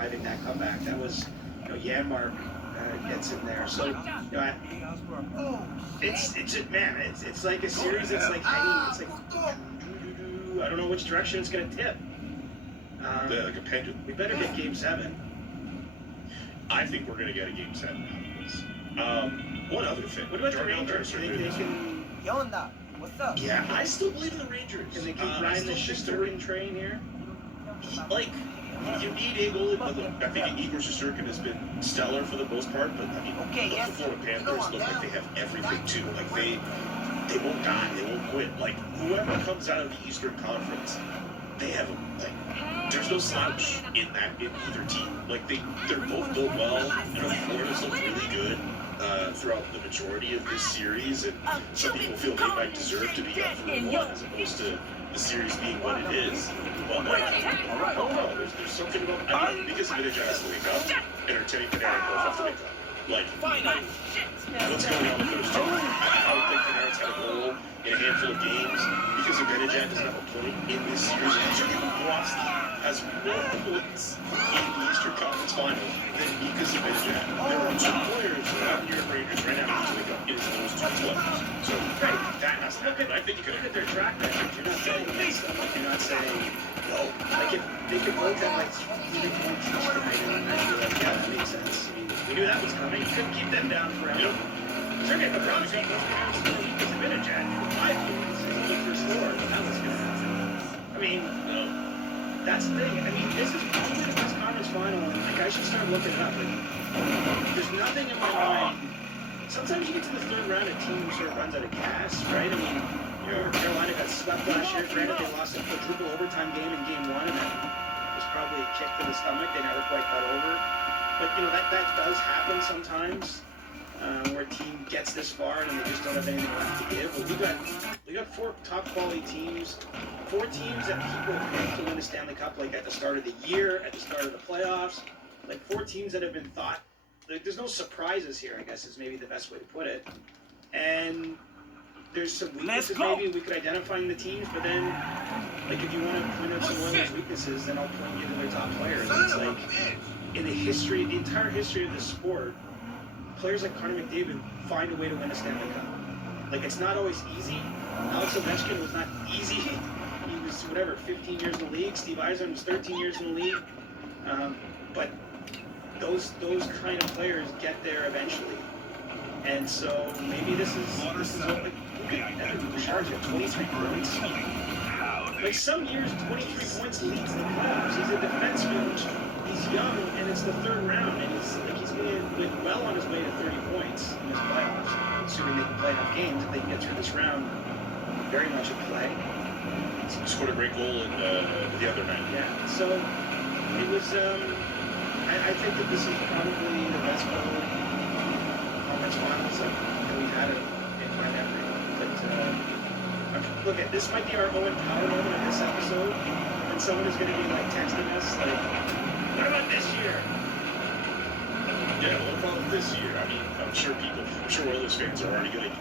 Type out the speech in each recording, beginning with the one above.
surviving that comeback. That was, Yanmark gets in there. So, it's like a series that's like hanging. It's like, I don't know which direction it's going to tip. Like a pendulum. We better get Game 7. I think we're going to get a Game 7 out of this. One other thing. What about the Rangers? Think they can... Yolanda, what's up? Yeah, I still believe in the Rangers. Can they keep riding the Shesterkin train here? Like, you need a goalie, but look, I think Igor Shesterkin has been stellar for the most part, but I mean, the Florida Panthers look like they have everything too. Like, they won't die, they won't quit. Like, whoever comes out of the Eastern Conference, they have, like, there's no slouch in either team. Like, they're both built well. Florida's looked really good throughout the majority of this series, and some people feel they might deserve to be up for one as opposed to the series being what it is. But like, I don't know. There's something about. I mean, because Vintage has to wake up, and Artemi Panarin both have to wake up. Like, what's going on with those two? I don't think Panarin's had a goal in a handful of games because Zibanejad doesn't have a point in this series. Certainly, Bobrovsky has more points in the Eastern Conference Final than Mika Zibanejad. There are two players out here at Rangers right now who wake up. It is those two players. So that has to happen. I think you could look at their track record. You're not saying against them. You're not saying no. Like if they could both have like 3 points each tonight, and I'd be like, yeah, that makes sense. I mean, we knew that was coming. You couldn't keep them down forever. Certainly, the Browns got those players to Mika Zibanejad for 5 points. His only first score. That was going to happen. I mean, that's the thing. I mean, this is probably the best conference final. Like, I should start looking it up. Like, there's nothing in my mind. Sometimes you get to the third round, a team sort of runs out of gas, right? I mean, Carolina got swept last year. Granted, they lost a quadruple overtime game in Game 1, and that was probably a kick to the stomach. They never quite got over. But, that does happen sometimes, where a team gets this far and they just don't have anything left to give. But we got 4 top quality teams, 4 teams that people picked to win the Stanley Cup, like at the start of the year, at the start of the playoffs. Like 4 teams that have been thought. Like, there's no surprises here, I guess is maybe the best way to put it. And there's some weaknesses maybe we could identify in the teams, but then, like, if you want to point out some of those weaknesses, then I'll point you to their top players. And it's like, in the entire history of the sport, players like Connor McDavid find a way to win a Stanley Cup. Like, it's not always easy. Alex Ovechkin was not easy. He was, 15 years in the league. Steve Yzerman was 13 years in the league. But those kind of players get there eventually. And so maybe this is what, like, Bouchard's got 23 points. Like, some years 23 points leads the playoffs. He's a defenseman. He's young, and it's the third round, and he's going well on his way to 30 points in his playoffs, assuming they can play enough games. If they can get through this round, very much in play. He scored a great goal in the other night. Yeah, so it was. I think that this is probably the best conference finals that we've had in my memory. But look, this might be our Owen Power moment of this episode, and someone is going to be like texting us like, "What about this year?" Yeah, what about this year? I mean, I'm sure Oilers fans are already going to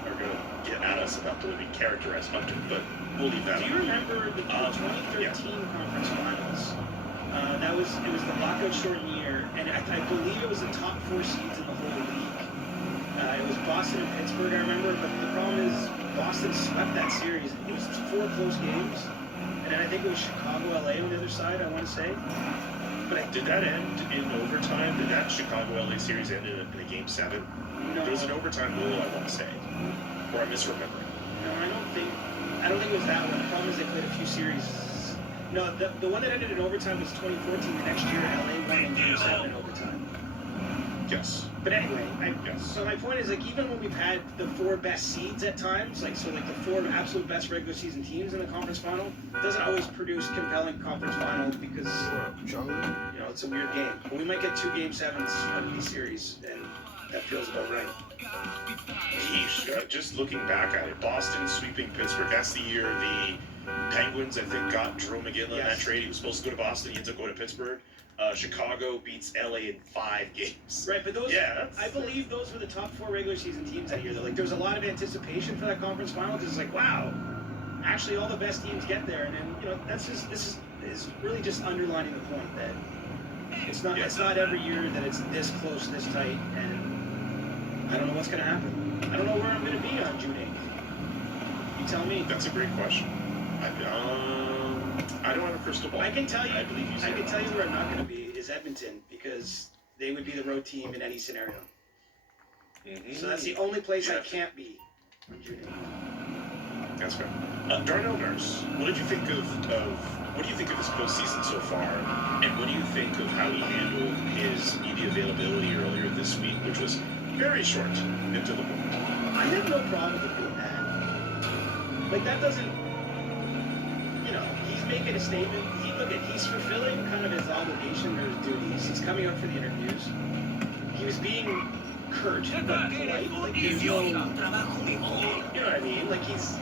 get at us about the way we characterize Hunter, but we'll leave that. Do you remember the 2013 conference finals? It was the lockout shortened year, and I believe it was the top 4 seeds in the whole league. It was Boston and Pittsburgh, I remember, but the problem is Boston swept that series. It was 4 close games, and then I think it was Chicago, LA on the other side, I want to say. But did that end in overtime? Did that Chicago-LA series end in a Game 7? No. There was an overtime goal, I want to say. Or I'm misremembering. No, I don't think it was that one. The problem is they played a few series. No, the one that ended in overtime was 2014. The next year, LA won in Game 7 in overtime. Yes. But anyway, so my point is, like, even when we've had the 4 best seeds at times, like the 4 absolute best regular season teams in the conference final, it doesn't always produce compelling conference finals because, it's a weird game. But we might get 2 Game 7s out of these series, and that feels about right. Just looking back at it, Boston sweeping Pittsburgh, that's the year the Penguins, I think, got Drew McGinley in that trade. He was supposed to go to Boston, he ends up going to Pittsburgh. Chicago beats LA in 5 games. Right, but those, I believe those were the top 4 regular season teams that year. Like, there was a lot of anticipation for that conference final. Just like, wow, actually all the best teams get there. And then, this is really just underlining the point that It's not every year that it's this close, this tight, and I don't know what's going to happen. I don't know where I'm going to be on June 8th. You tell me. That's a great question. I don't have a crystal ball. I can tell you. I believe you. I can tell you where I'm not going to be is Edmonton, because they would be the road team in any scenario. Mm-hmm. So that's the only place I can't be on June 8th. That's fair. Darnell Nurse, what did you think of what do you think of his postseason so far, and what do you think of how he handled his media availability earlier this week, which was very short and to the point? I have no problem with doing that. Like, that doesn't, you know, he's making a statement. He's fulfilling kind of his obligation or his duties. He's coming up for the interviews. He was being curt but polite. Like, there's no, you know what I mean? Like, he's...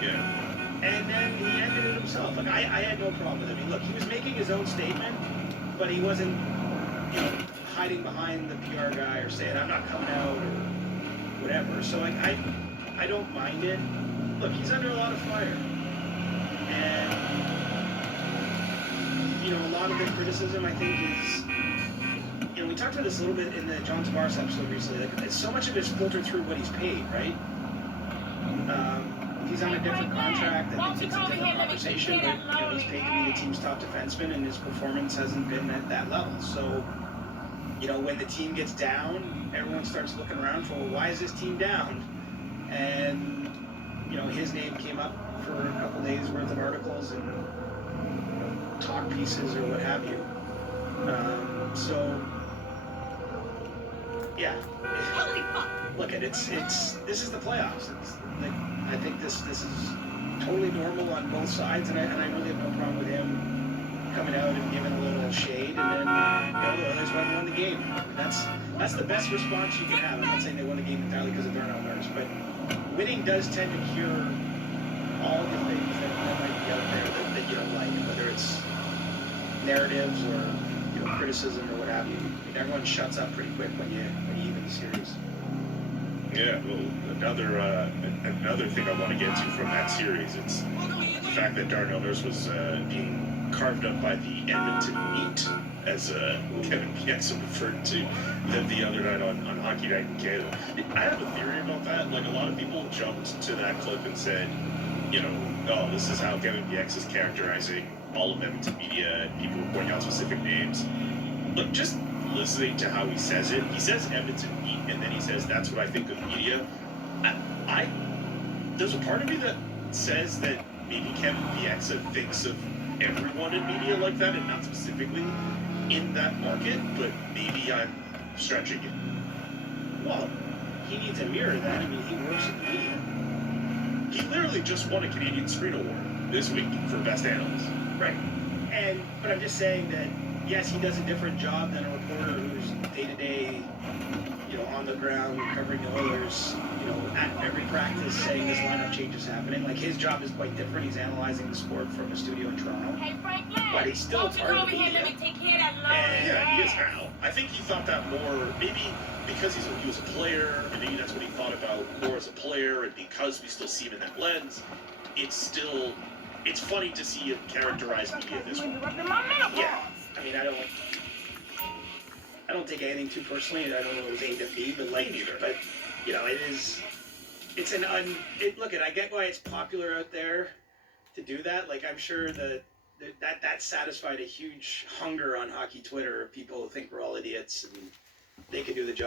Yeah. And then he ended it himself. Like, I had no problem with it. I mean, look, he was making his own statement, but he wasn't, you know, hiding behind the PR guy or saying, I'm not coming out or whatever. So, like, I don't mind it. Look, he's under a lot of fire. And, you know, a lot of the criticism, I think, is, you know, we talked about this a little bit in the John Tavares episode recently. Like, it's so much of it's filtered through what he's paid, right? He's on a different contract, I think it's a different conversation, but, you know, he's paid to be the team's top defenseman, and his performance hasn't been at that level. So, you know, when the team gets down, everyone starts looking around for, well, why is this team down? And, you know, his name came up for a couple days worth of articles and, you know, talk pieces or what have you. So, yeah. Look, this is the playoffs. It's like, I think this is totally normal on both sides, and I really have no problem with him coming out and giving a little shade, and then, you know, the others won the game. That's the best response you can have. I'm not saying they won the game entirely because of Darnell Nurse, but winning does tend to cure all the things that might be out there that you don't like, whether it's narratives or, you know, criticism or what have you. I mean, everyone shuts up pretty quick when you even the series. Yeah, well, another thing I want to get to from that series, it's the fact that Darnell Nurse was being carved up by the Edmonton Meat, as Kevin Bieksa referred to them the other night on Hockey Night in Canada. I have a theory about that. Like, a lot of people jumped to that clip and said, you know, oh, this is how Kevin Bieksa is characterizing all of Edmonton media, and people were pointing out specific names. Look, just listening to how he says it, he says Edmonton Heat, and then he says that's what I think of media. There's a part of me that says that maybe Kevin Bieksa thinks of everyone in media like that, and not specifically in that market, but maybe I'm stretching it. Well, he needs to mirror that. I mean, he works in media. He literally just won a Canadian Screen Award this week for Best Analyst. Right. But I'm just saying that, yes, he does a different job than a reporter who's day-to-day, you know, on the ground covering the Oilers, you know, at every practice saying this lineup change is happening. Like, his job is quite different. He's analyzing the sport from a studio in Toronto. But he's still part of the media. And yeah, he is now. I think he thought that more, maybe because he was a player, and maybe that's what he thought about more as a player, and because we still see him in that lens, it's funny to see him characterize media this way. Yeah. I mean, I don't take anything too personally. I don't know it was aimed at me, but like, but you know, look, I get why it's popular out there to do that. Like, I'm sure that satisfied a huge hunger on hockey Twitter. People think we're all idiots and they can do the job.